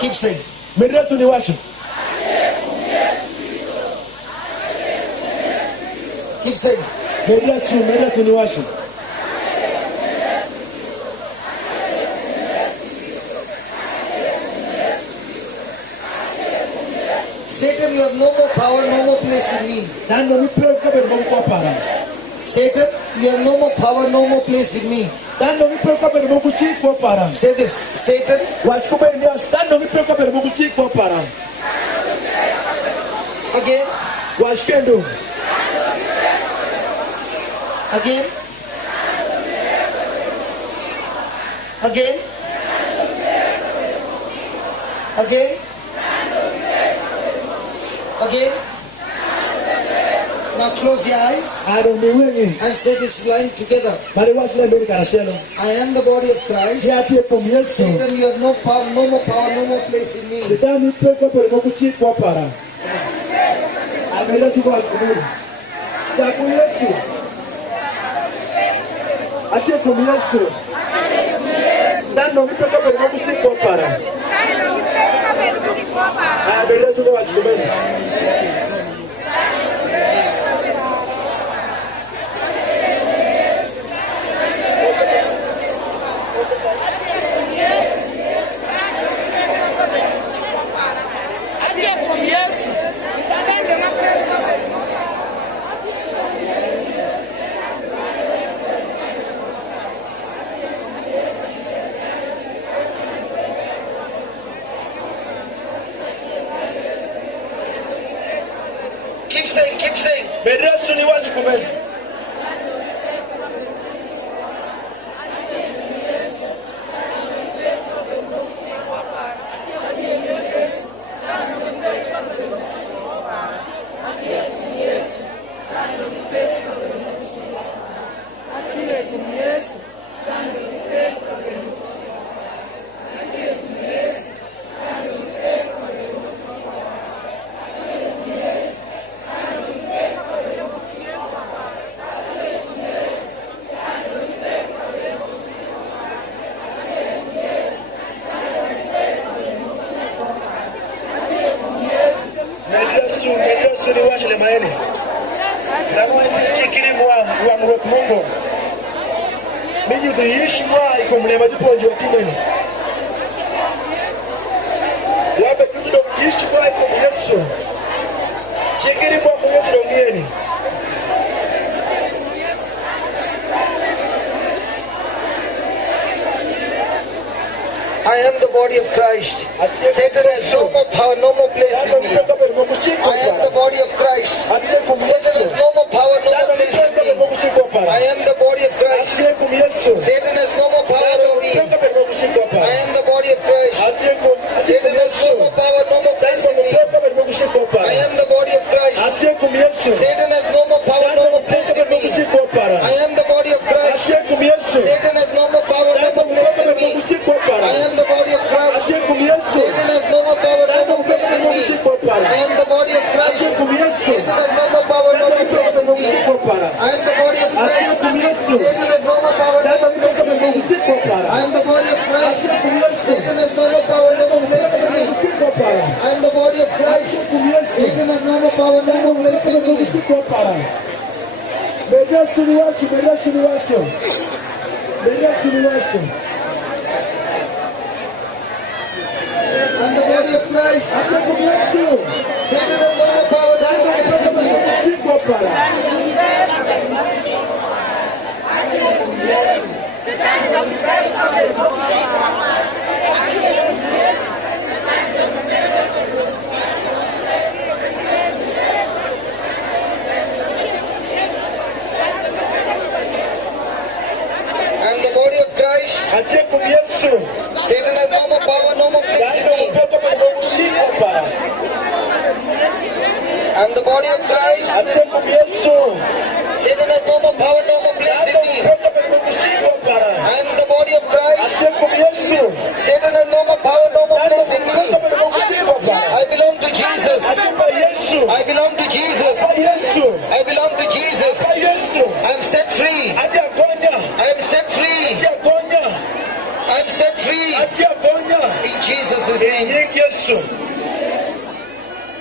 Keep saying. Yesu ni washo. Keep saying. Yesu ni washo. Satan, you have no more power, no more place in me. Satan, you have no more power, no more place in me. Say this. Satan, again. Again. Again. Again. Again. Now close your eyes and say this line together. I am the body of Christ. Satan, you have no power, no more power, no more place in me. Keep saying, keep saying. I am the body of Christ. Satan has no more power, no more place in me. I am the body of Christ. Satan has no more power, no more place in me. I am the body of Christ. Satan has no more power over me. I am the body of Christ. Satan has no more power, no more place in me. I am the body of Christ. Satan has no more power, no more place in me. I am the body of Christ. Satan has no more power, no more place in me. I am the body of Christ. Satan has no more power, no more place in me. I am the body of Christ. Satan has no more power, no more place in me. I am the body of Christ. Satan has no more power, no more place in me. I am the body of Christ. Satan has no more power, no more place in me. I am the body of Christ. Satan has no more power, no more place in me. I'm the body of Christ. Satan has no more power, no more place in me. I'm the body of Christ. Satan has no more power, no more place in me. I'm the body of Christ. Satan has no more power, no more place in me. I am the body of Christ. Satan has no more power, no more place in me. I belong to Jesus. I belong to Jesus. I belong to Jesus. I am set free. I am set free. I am set free. In Jesus' Jesus' name. Enying Yesu.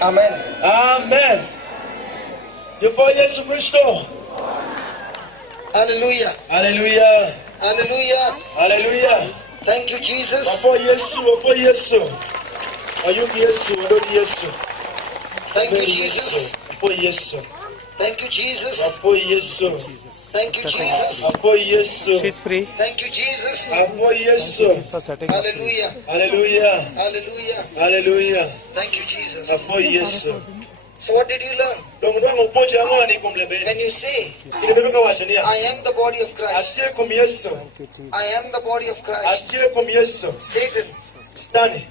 Amen. Amen. Yefo Yesu Kristo. Hallelujah. Hallelujah. Hallelujah. Hallelujah. Thank you, Jesus. Wafo Yesu. Oyum Yesu, Ododi Yesu. Thank you, Jesus. Wafo Yesu. Thank you, Jesus. Wafo Yesu. Thank you, Jesus. Wafo Yesu. She's free. Thank you, Jesus. Wafo Yesu. For setting up free. Hallelujah. Hallelujah. Hallelujah. Hallelujah. Thank you, Jesus. Wafo Yesu. So what did you learn? Dongdwa ngopoja ngani kumlebe. When you say, Ilibeka washania. I am the body of Christ. Atie kum Yesu. I am the body of Christ. Atie kum Yesu. Satan, Stani.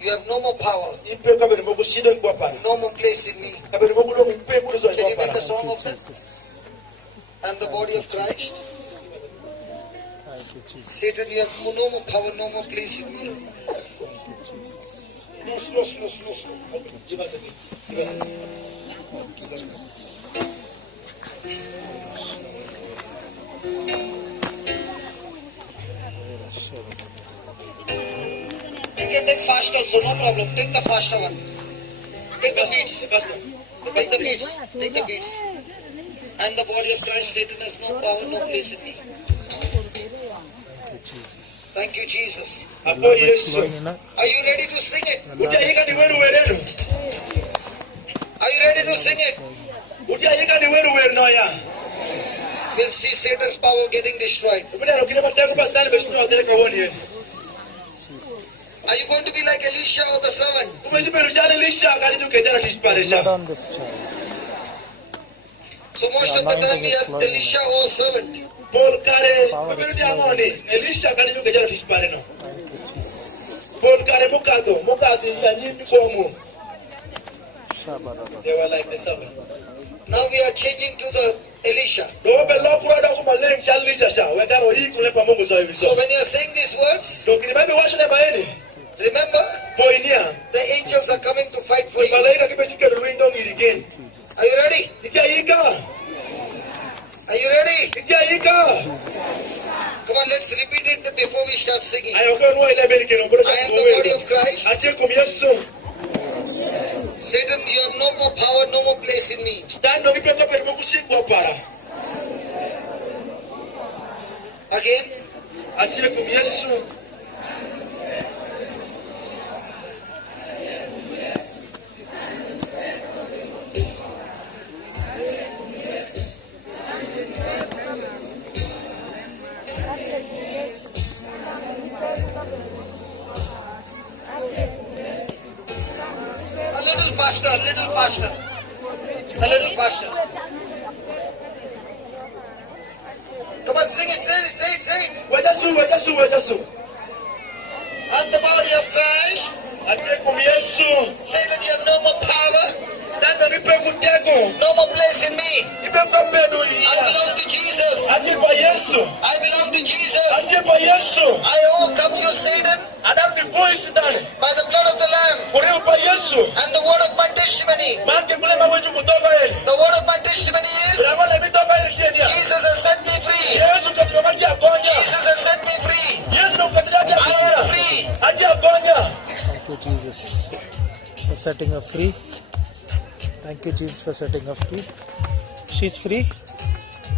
you have no more power, Ipe kabere mogo shida kwa para. no more place in me. Kabere mogo lo mpe kuzo Can you kwa make a para. song of that? I'm the body of Christ. Thank you, Jesus. Satan, you have no more power, no more place in me. Slow. Give us a thing. Give us a thing. You can take fast also, no problem. Take the faster one. Take the beats. Take the beats. Take the beats. I'm the body of Christ. Satan has no power, no place in me. Thank you, Jesus. Wafo Yesu. Flowing in a- Are you ready to sing it? Ujayika ni weru werenu. Are you ready to sing it? Ujayika ni weru wernoya. We'll see Satan's power getting destroyed. Ubina rokile mateko pasani beshino adere kawoni yetu. Are you going to be like Elisha or the servant? Umejime rujali lisha kari juketana Blood tisparesha. on this child. So most of the time we have Elisha or servant. Paul kare uberuti angoni. Elisha kari juketana tispareno. Thank you, Jesus. Paul kare mukado yanyimi komu. Shabbat. They were like the servant. Now we are changing to the Elisha. Lobe lokurada kumaleng chalisha sha. Wekaro hii kulepa Mungu za hivi. So when you are saying these words, Dokirimabi washale maeni. remember Poinia. the angels are coming to fight for you. Malaika kibechike ruindo ngirigeni. Are you ready? Ijayika. Are you ready? Ijayika. Come on, let's repeat it before we start singing. I Ayoke nuwa ile berikeno. am the body of Christ. Atie kum Yesu. Satan, you have no more power, no more place in me. Stando kipeka perimo kushikwa para. Again, Atie kum Yesu. a little faster, a little faster. A little faster. Come on, sing it, say it. Wejasu. I'm the body of Christ. Atie kum Yesu. Satan, you have no more power, Stando kipeku tego. no more place in me. Kipeka medu I iya. belong to Jesus. Atie pa Yesu. I belong to Jesus. Atie pa Yesu. I overcome you, Satan, Adam ni voice ndani. by the blood of the Lamb Kuri pa Yesu. and the word of my testimony. Manke kule maweju kutoka ele. The word of my testimony is Bravo le mitoka ele tenia. Jesus has set me free. Yesu katika kati ya gonya. Jesus has set me free. Yesu ndo katika kati ya I am gonya. free. Atie ya gonya. Thank you, Jesus, for setting her free. Thank you, Jesus, for setting her free. She's free.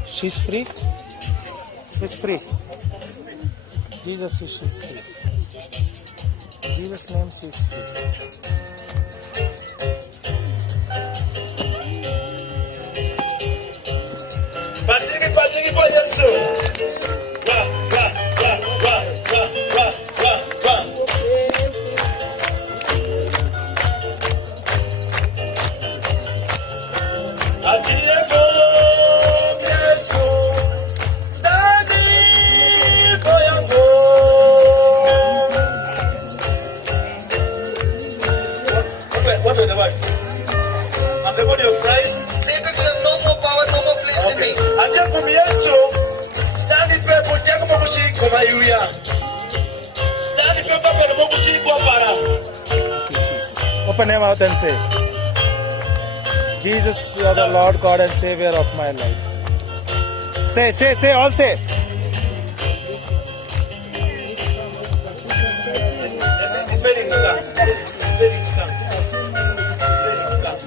She's free. She's free. Jesus says she's free. In Jesus' name, she's free. Pachiki pa Yesu. Wa. Atie kum Yesu. Standi koyango. What are the words? I'm the body of Christ. Satan, you have no more power, no more place in me. Atie kum Yesu. Standi pepo tego mokushiko mayuya. Standi pepo pero mokushiko para. Thank you, Jesus. Open your mouth and say, Jesus, you are the Lord God and Savior of my life. Say, all say. It's very very calm. It's very calm. It's very calm.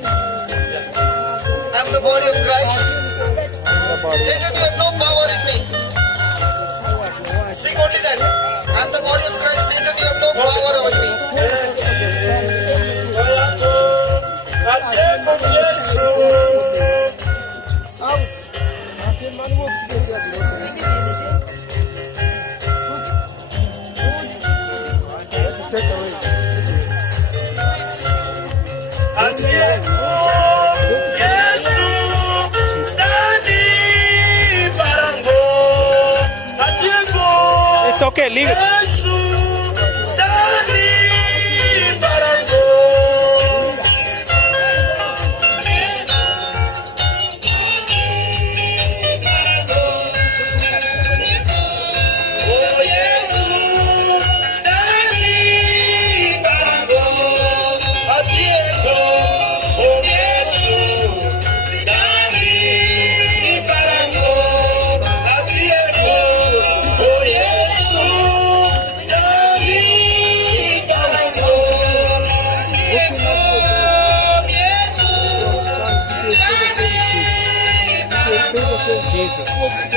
Yeah. I'm the body of Christ. The body. Satan, you have no power in me. Sing only that. I'm the body of Christ. Satan, you have no power over me. Take away. It's okay, leave it. Jesus.